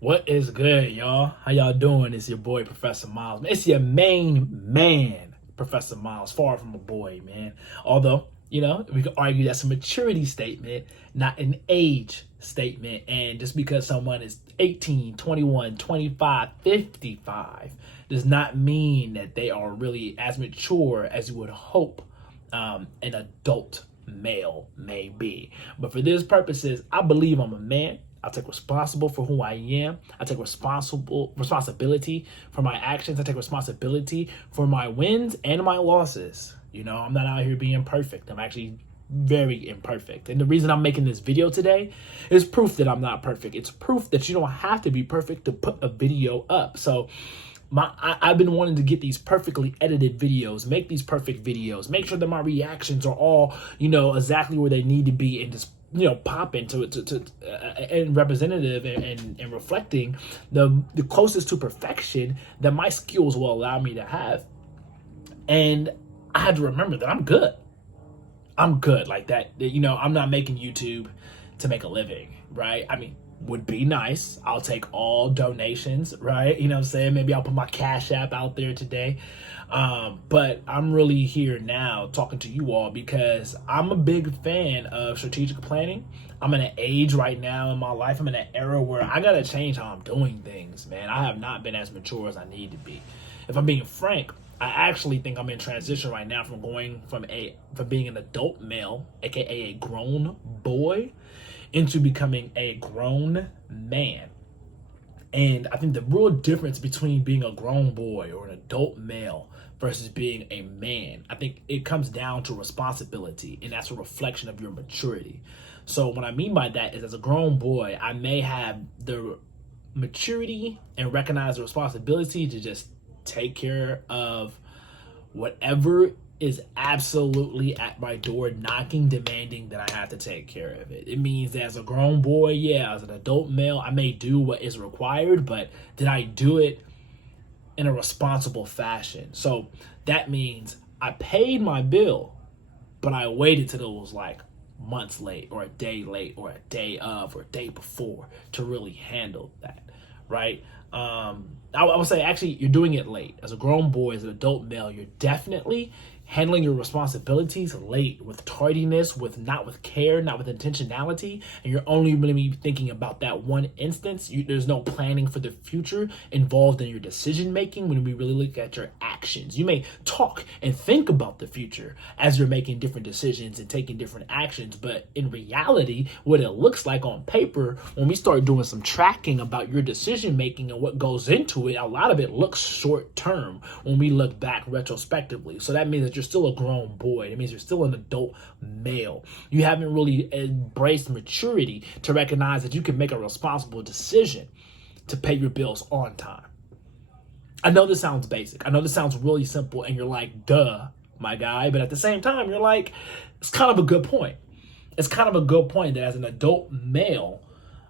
What is good, y'all? How y'all doing? It's your boy, Professor Miles. It's your main man, Professor Miles. Far from a boy, man. Although, we could argue that's a maturity statement, not an age statement. And just because someone is 18, 21, 25, 55 does not mean that they are really as mature as you would hope an adult male may be. But for these purposes, I believe I'm a man. I take responsible for who I am. I take responsibility for my actions. I take responsibility for my wins and my losses. I'm not out here being perfect. I'm actually very imperfect. And the reason I'm making this video today is proof that I'm not perfect. It's proof that you don't have to be perfect to put a video up. So I've been wanting to get these perfectly edited videos, make these perfect videos, make sure that my reactions are all, exactly where they need to be, and just pop into it and representative and reflecting the closest to perfection that my skills will allow me to have. And I had to remember that I'm good. I'm good like that. I'm not making YouTube to make a living, right? I mean, would be nice. I'll take all donations, right? You know what I'm saying? Maybe I'll put my Cash App out there today. But I'm really here now talking to you all because I'm a big fan of strategic planning. I'm in an age right now in my life. I'm in an era where I got to change how I'm doing things, man. I have not been as mature as I need to be. If I'm being frank, I actually think I'm in transition right now from going from being an adult male, aka a grown boy, into becoming a grown man. And I think the real difference between being a grown boy or an adult male versus being a man, I think it comes down to responsibility, and that's a reflection of your maturity. So what I mean by that is, as a grown boy, I may have the maturity and recognize the responsibility to just take care of whatever is absolutely at my door knocking, demanding that I have to take care of it. It means that as a grown boy, as an adult male, I may do what is required, but did I do it in a responsible fashion? So that means I paid my bill, but I waited till it was like months late or a day late or a day of or a day before to really handle that, right? I would say actually you're doing it late. As a grown boy, as an adult male, you're definitely handling your responsibilities late, with tardiness, not with care, not with intentionality, and you're only really thinking about that one instance. There's no planning for the future involved in your decision making when we really look at your actions. You may talk and think about the future as you're making different decisions and taking different actions, but in reality, what it looks like on paper, when we start doing some tracking about your decision making and what goes into it, a lot of it looks short term when we look back retrospectively. So that means that you're still a grown boy. It means you're still an adult male. You haven't really embraced maturity to recognize that you can make a responsible decision to pay your bills on time. I know this sounds basic. I know this sounds really simple, and you're like, duh, my guy. But at the same time, you're like, it's kind of a good point. It's kind of a good point that as an adult male,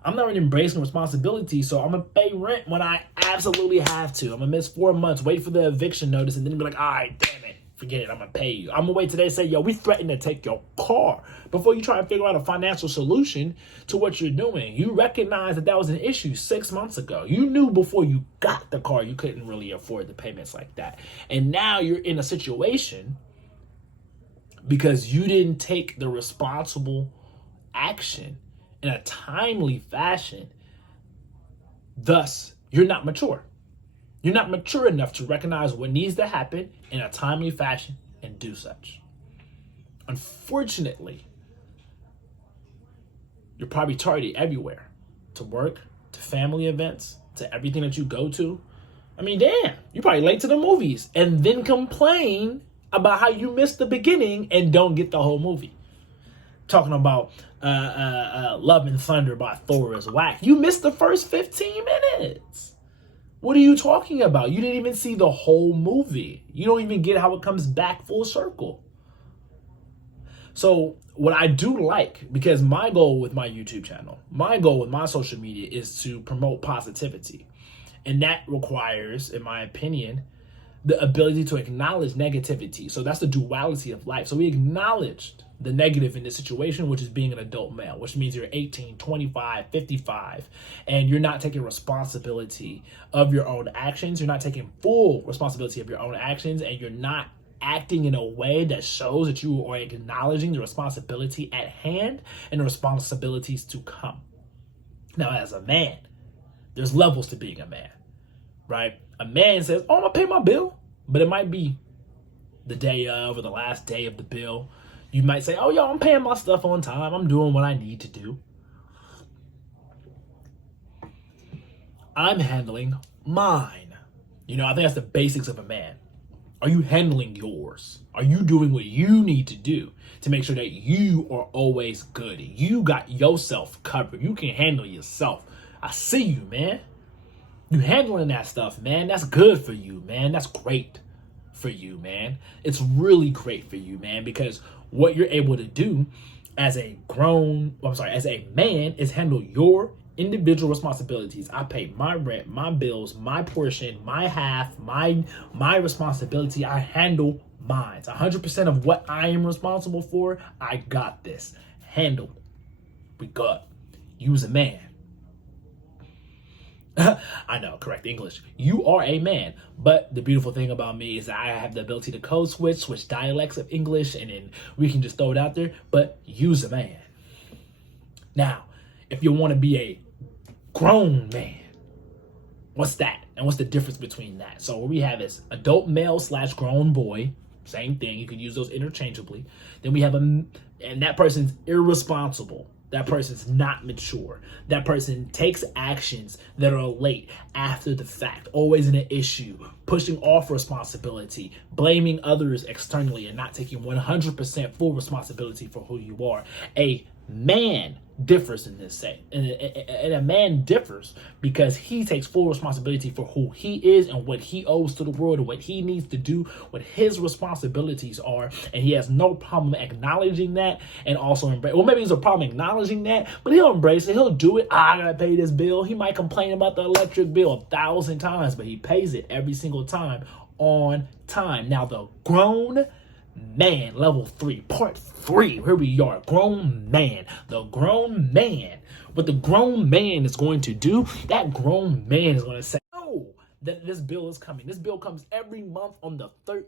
I'm not really embracing responsibility, so I'm going to pay rent when I absolutely have to. I'm going to miss 4 months, wait for the eviction notice, and then be like, all right, damn it, forget it, I'm going to pay you. I'm going to wait today and say, yo, we threatened to take your car before you try to figure out a financial solution to what you're doing. You recognize that was an issue 6 months ago. You knew before you got the car you couldn't really afford the payments like that. And now you're in a situation because you didn't take the responsible action in a timely fashion. Thus, you're not mature. You're not mature enough to recognize what needs to happen in a timely fashion and do such. Unfortunately, you're probably tardy everywhere, to work, to family events, to everything that you go to. I mean, damn, you're probably late to the movies and then complain about how you missed the beginning and don't get the whole movie. Talking about Love and Thunder by Thor is whack. You missed the first 15 minutes. What are you talking about? You didn't even see the whole movie. You don't even get how it comes back full circle. So what I do like, because my goal with my YouTube channel, my goal with my social media is to promote positivity. And that requires, in my opinion, the ability to acknowledge negativity. So that's the duality of life. So we acknowledged the negative in this situation, which is being an adult male, which means you're 18, 25, 55, and you're not taking responsibility of your own actions. You're not taking full responsibility of your own actions, and you're not acting in a way that shows that you are acknowledging the responsibility at hand and the responsibilities to come. Now, as a man, there's levels to being a man, right? A man says, oh, I'm gonna pay my bill, but it might be the day of or the last day of the bill. You might say, oh, yo, I'm paying my stuff on time. I'm doing what I need to do. I'm handling mine. You know, I think that's the basics of a man. Are you handling yours? Are you doing what you need to do to make sure that you are always good? You got yourself covered. You can handle yourself. I see you, man. You handling that stuff, man. That's good for you, man. That's great for you, man. It's really great for you, man, because what you're able to do as a man is handle your individual responsibilities. I pay my rent, my bills, my portion, my half, my responsibility. I handle mine. 100% of what I am responsible for, I got this. Handle. We got. Use a man. I know, correct English. You are a man. But the beautiful thing about me is that I have the ability to code switch dialects of English, and then we can just throw it out there. But use a man. Now, if you want to be a grown man, what's that? And what's the difference between that? So what we have is adult male / grown boy. Same thing. You can use those interchangeably. Then we have and that person's irresponsible. That person's not mature. That person takes actions that are late, after the fact, always in an issue, pushing off responsibility, blaming others externally, and not taking 100% full responsibility for who you are. A man differs in this say, and a man differs because he takes full responsibility for who he is and what he owes to the world and what he needs to do, what his responsibilities are, and he has no problem acknowledging that and also embrace. Well, maybe there's a problem acknowledging that, but he'll embrace it. He'll do it. I gotta pay this bill. He might complain about the electric bill 1,000 times, but he pays it every single time on time. Now, the grown man, level 3, part 3. Here we are, grown man. The grown man. What the grown man is going to do, that grown man is going to say, oh, that this bill is coming. This bill comes every month on the 13th.